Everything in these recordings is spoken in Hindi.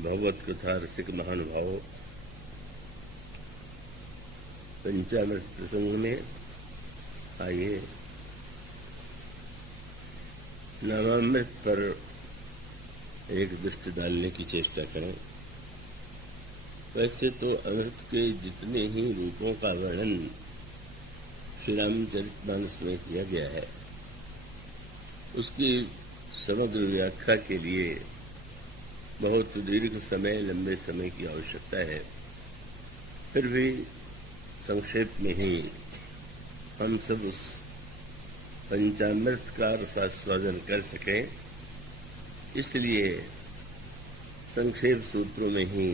भगवत कथा रसिक महानुभाव पंचामृत प्रसंग में आइए नामामृत पर एक दृष्टि डालने की चेष्टा करें। वैसे तो अमृत के जितने ही रूपों का वर्णन श्री रामचरितमानस में किया गया है, उसकी समग्र व्याख्या के लिए बहुत दीर्घ समय, लंबे समय की आवश्यकता है। फिर भी संक्षेप में ही हम सब उस पंचामृत का रसास्वादन कर सकें, इसलिए संक्षेप सूत्रों में ही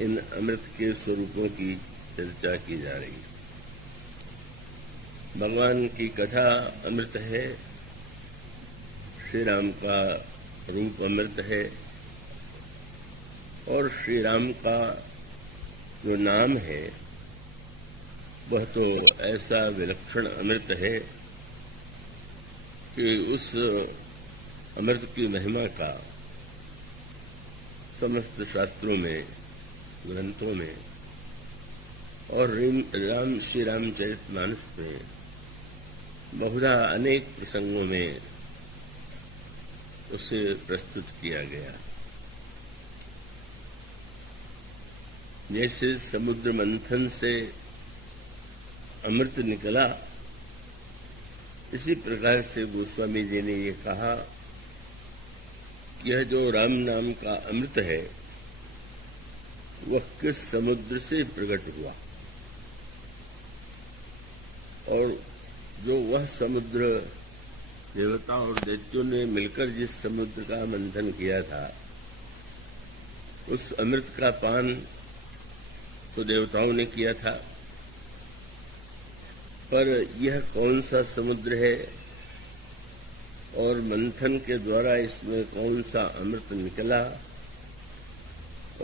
इन अमृत के स्वरूपों की चर्चा की जा रही है। भगवान की कथा अमृत है, श्री राम का रूप अमृत है और श्री राम का जो नाम है वह तो ऐसा विलक्षण अमृत है कि उस अमृत की महिमा का समस्त शास्त्रों में, ग्रंथों में और श्री रामचरितमानस में बहुधा अनेक प्रसंगों में उसे प्रस्तुत किया गया। जैसे समुद्र मंथन से अमृत निकला, इसी प्रकार से गोस्वामी जी ने ये कहा कि यह जो राम नाम का अमृत है वह किस समुद्र से प्रकट हुआ, और जो वह समुद्र देवता और दैत्यों ने मिलकर जिस समुद्र का मंथन किया था, उस अमृत का पान तो देवताओं ने किया था, पर यह कौन सा समुद्र है और मंथन के द्वारा इसमें कौन सा अमृत निकला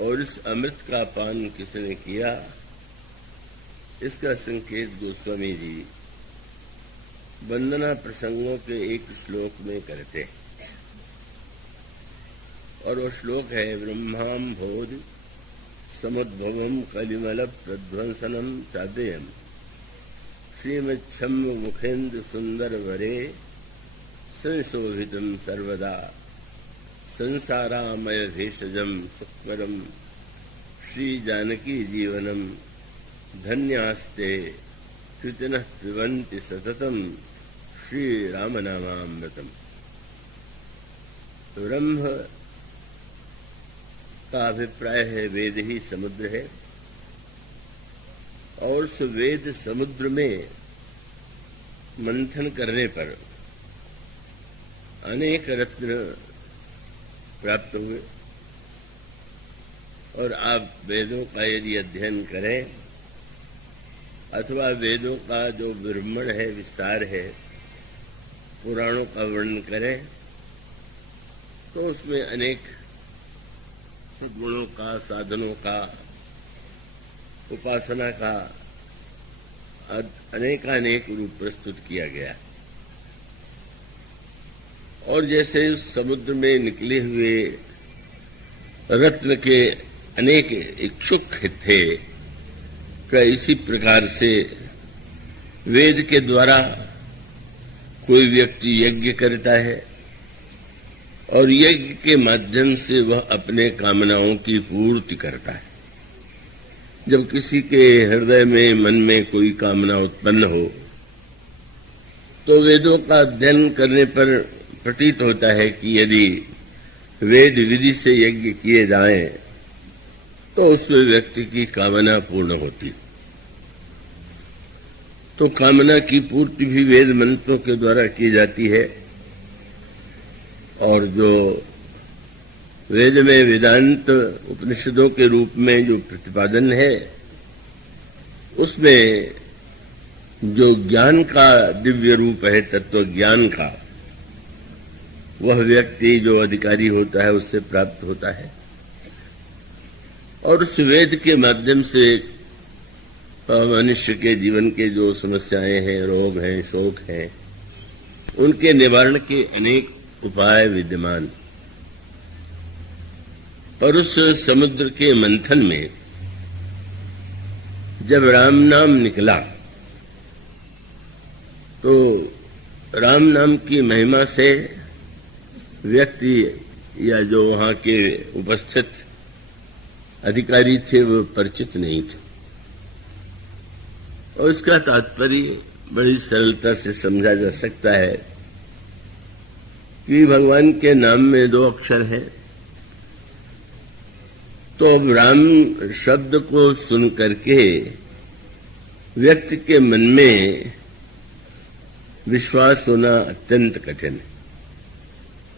और इस अमृत का पान किसने किया, इसका संकेत गोस्वामी जी वंदना प्रसंगों के एक श्लोक में करते हैं। और वह श्लोक है ब्रह्माम्भोधि समुद्भवम कलिमल प्रध्वंसनम चादेयम श्रीमच्छम मुखेन्द्र सुंदर वरे संशोभितम सर्वदा संसारामय भेषजम सुखवरम श्री जानकी जीवनम धन्यास्ते कृतिनः पिबन्ति सततम श्री राम नामामृतम। ब्रह्म का अभिप्राय है वेद ही समुद्र है, और उस वेद समुद्र में मंथन करने पर अनेक रत्न प्राप्त हुए। और आप वेदों का यदि अध्ययन करें अथवा वेदों का जो ब्रह्मण है, विस्तार है, पुराणों का वर्णन करें तो उसमें अनेक सद्गुणों का, साधनों का, उपासना का अनेकानेक रूप प्रस्तुत किया गया। और जैसे उस समुद्र में निकले हुए रत्न के अनेक इच्छुक थे, इसी प्रकार से वेद के द्वारा कोई व्यक्ति यज्ञ करता है और यज्ञ के माध्यम से वह अपने कामनाओं की पूर्ति करता है। जब किसी के हृदय में, मन में कोई कामना उत्पन्न हो तो वेदों का अध्ययन करने पर प्रतीत होता है कि यदि वेद विधि से यज्ञ किए जाएं तो उसमें व्यक्ति की कामना पूर्ण होती। तो कामना की पूर्ति भी वेद मंत्रों के द्वारा की जाती है। और जो वेद में वेदांत उपनिषदों के रूप में जो प्रतिपादन है, उसमें जो ज्ञान का दिव्य रूप है, तत्व ज्ञान का, वह व्यक्ति जो अधिकारी होता है उससे प्राप्त होता है। और उस वेद के माध्यम से मनुष्य के जीवन के जो समस्याएं हैं, रोग हैं, शोक हैं, उनके निवारण के अनेक उपाय विद्यमान। और उस समुद्र के मंथन में जब राम नाम निकला तो राम नाम की महिमा से व्यक्ति या जो वहां के उपस्थित अधिकारी थे वो परिचित नहीं थे। और इसका तात्पर्य बड़ी सरलता से समझा जा सकता है कि भगवान के नाम में 2 अक्षर है, तो अब राम शब्द को सुन करके व्यक्ति के मन में विश्वास होना अत्यंत कठिन है।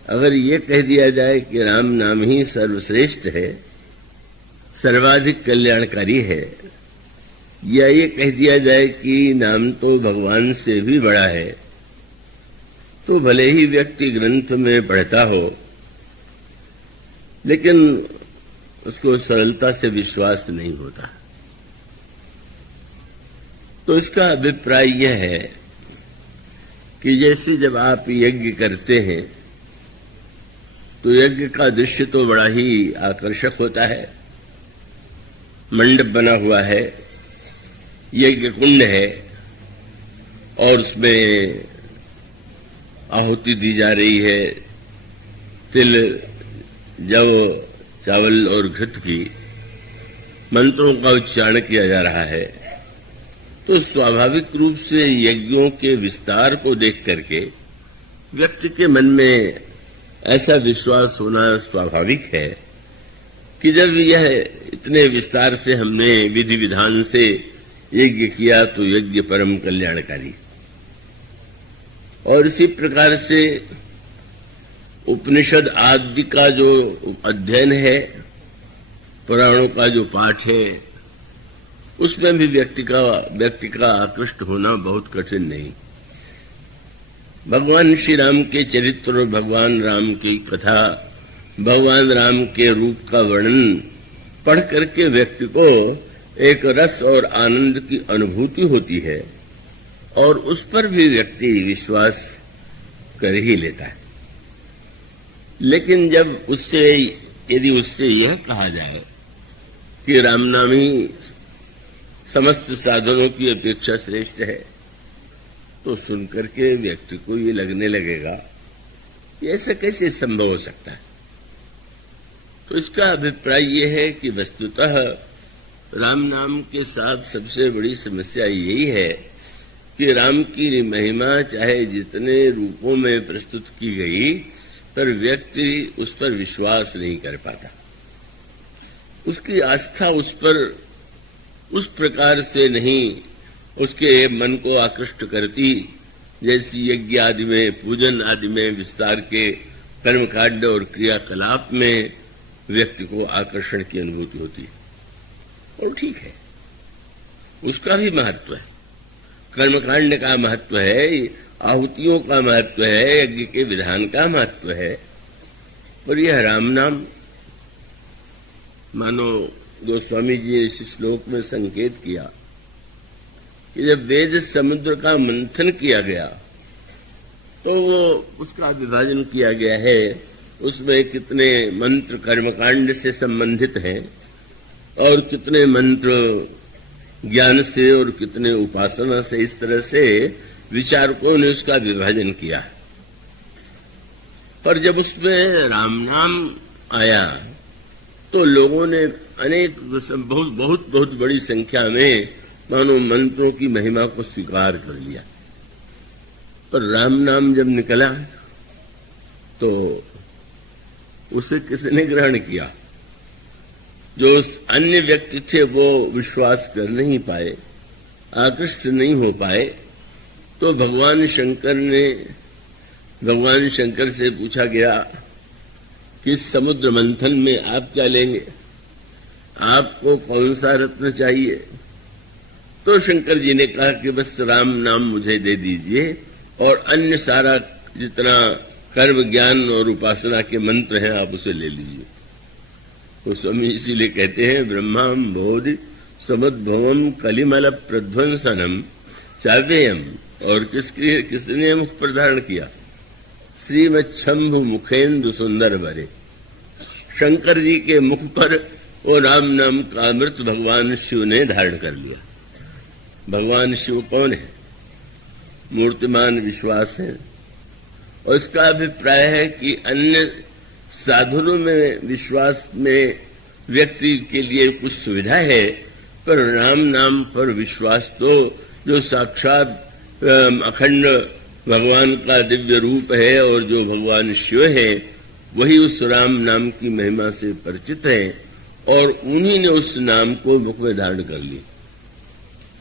अगर ये कह दिया जाए कि राम नाम ही सर्वश्रेष्ठ है, सर्वाधिक कल्याणकारी है, या ये कह दिया जाए कि नाम तो भगवान से भी बड़ा है, तो भले ही व्यक्ति ग्रंथ में पढ़ता हो लेकिन उसको सरलता से विश्वास नहीं होता। तो इसका अभिप्राय यह है कि जैसे जब आप यज्ञ करते हैं तो यज्ञ का दृश्य तो बड़ा ही आकर्षक होता है। मंडप बना हुआ है, यज्ञ कुंड है और उसमें आहुति दी जा रही है, तिल, जव, चावल और घृत की मंत्रों का उच्चारण किया जा रहा है। तो स्वाभाविक रूप से यज्ञों के विस्तार को देख करके व्यक्ति के मन में ऐसा विश्वास होना स्वाभाविक है कि जब यह इतने विस्तार से हमने विधि विधान से यज्ञ किया तो यज्ञ परम कल्याणकारी। और इसी प्रकार से उपनिषद आदि का जो अध्ययन है, पुराणों का जो पाठ है, उसमें भी व्यक्ति का आकृष्ट होना बहुत कठिन नहीं। भगवान श्री राम के चरित्र और भगवान राम की कथा, भगवान राम के रूप का वर्णन पढ़ करके व्यक्ति को एक रस और आनंद की अनुभूति होती है और उस पर भी व्यक्ति विश्वास कर ही लेता है। लेकिन जब यदि उससे यह कहा जाए कि राम नाम ही समस्त साधनों की अपेक्षा श्रेष्ठ है, तो सुनकर के व्यक्ति को ये लगने लगेगा कि ऐसा कैसे संभव हो सकता है। तो इसका अभिप्राय ये है कि वस्तुतः राम नाम के साथ सबसे बड़ी समस्या यही है कि राम की महिमा चाहे जितने रूपों में प्रस्तुत की गई, पर व्यक्ति उस पर विश्वास नहीं कर पाता। उसकी आस्था उस पर उस प्रकार से नहीं उसके मन को आकृष्ट करती जैसी यज्ञ आदि में, पूजन आदि में विस्तार के कर्मकांड और क्रियाकलाप में व्यक्ति को आकर्षण की अनुभूति होती है। और ठीक है, उसका भी महत्व है, कर्मकांड का महत्व है, आहुतियों का महत्व है, यज्ञ के विधान का महत्व है। पर यह राम नाम, मानो गोस्वामी जी ने इस श्लोक में संकेत किया कि जब वेद समुद्र का मंथन किया गया तो उसका विभाजन किया गया है, उसमें कितने मंत्र कर्मकांड से संबंधित हैं और कितने मंत्र ज्ञान से और कितने उपासना से, इस तरह से विचारकों ने उसका विभाजन किया। पर जब उसमें राम नाम आया तो लोगों ने अनेक बहुत बड़ी संख्या में मानो मंत्रों की महिमा को स्वीकार कर लिया। पर राम नाम जब निकला तो उसे किसने ग्रहण किया? जो अन्य व्यक्ति थे वो विश्वास कर नहीं पाए, आकृष्ट नहीं हो पाए। तो भगवान शंकर से पूछा गया कि समुद्र मंथन में आप क्या लेंगे, आपको कौन सा रत्न चाहिए? तो शंकर जी ने कहा कि बस राम नाम मुझे दे दीजिए और अन्य सारा जितना कर्म ज्ञान और उपासना के मंत्र हैं आप उसे ले लीजिए। तो स्वामी इसीलिए कहते हैं ब्रह्माम बोधि समुद्भवम कलिमल प्रध्वंसनम चाव्ययम। और किसने मुख पर धारण किया? श्रीमच्छंभु मुखेन्दु सुंदर बरे। शंकर जी के मुख पर वो राम नाम का अमृत भगवान शिव ने धारण कर लिया। भगवान शिव कौन है? मूर्तिमान विश्वास है। और इसका अभिप्राय है कि अन्य साधनों में विश्वास में व्यक्ति के लिए कुछ सुविधा है, पर राम नाम पर विश्वास तो जो साक्षात अखंड भगवान का दिव्य रूप है और जो भगवान शिव है वही उस राम नाम की महिमा से परिचित है और उन्हीं ने उस नाम को मुख में धारण कर लिया।